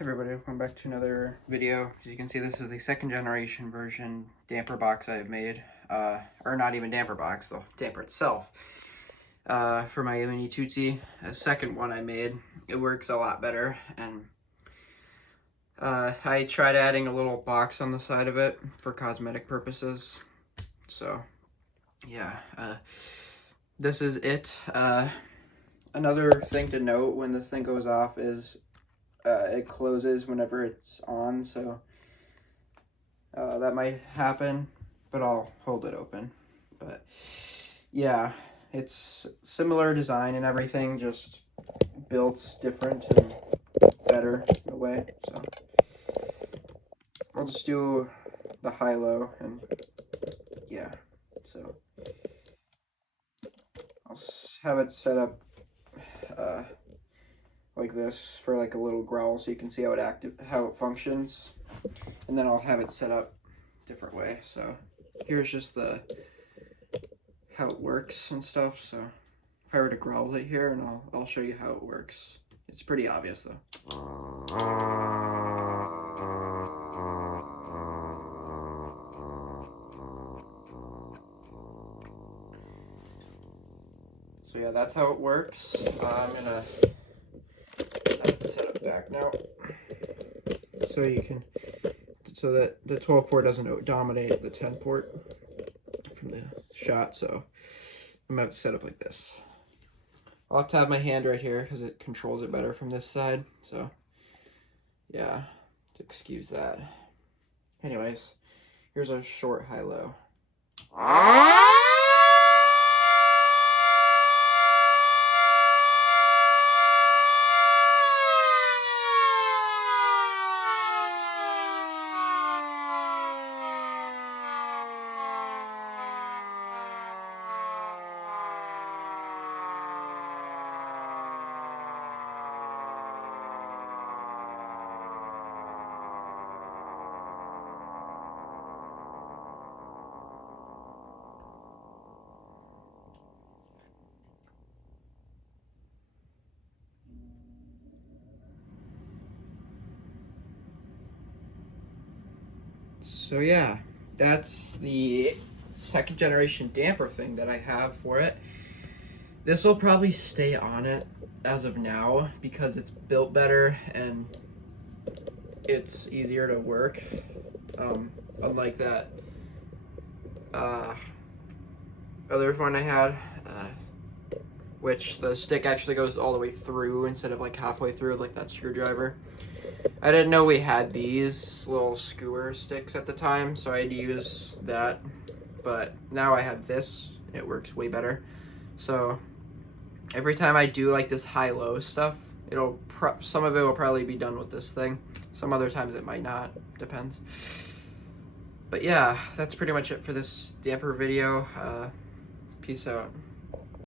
Everybody, welcome back to another video. As you can see, this is the second generation version damper box I have made, or not even damper box, the damper itself, for my mini Tootsie. A second one I made, it works a lot better, and I tried adding a little box on the side of it for cosmetic purposes. So yeah, this is it. Another thing to note when this thing goes off is it closes whenever it's on, so that might happen, but I'll hold it open. But yeah, it's similar design and everything, just built different and better in a way. So I'll just do the high-low, and yeah, so I'll have it set up like this for like a little growl, so you can see how it functions, and then I'll have it set up a different way. So here's just how it works and stuff. So if I were to growl it here, and I'll show you how it works. It's pretty obvious though. So yeah, that's how it works. I'm gonna set it back now, so that the 12 port doesn't dominate the 10 port from the shot. So I'm gonna have it set up like this. I'll have to have my hand right here because it controls it better from this side. So yeah, excuse that. Anyways, here's a short high-low. So yeah, that's the second generation damper thing that I have for it. This will probably stay on it as of now because it's built better and it's easier to work. Unlike that other one I had, which the stick actually goes all the way through instead of like halfway through, like that screwdriver. I didn't know we had these little skewer sticks at the time, so I had to use that. But now I have this, and it works way better. So every time I do like this high-low stuff, some of it will probably be done with this thing. Some other times it might not, depends. But yeah, that's pretty much it for this damper video. Peace out.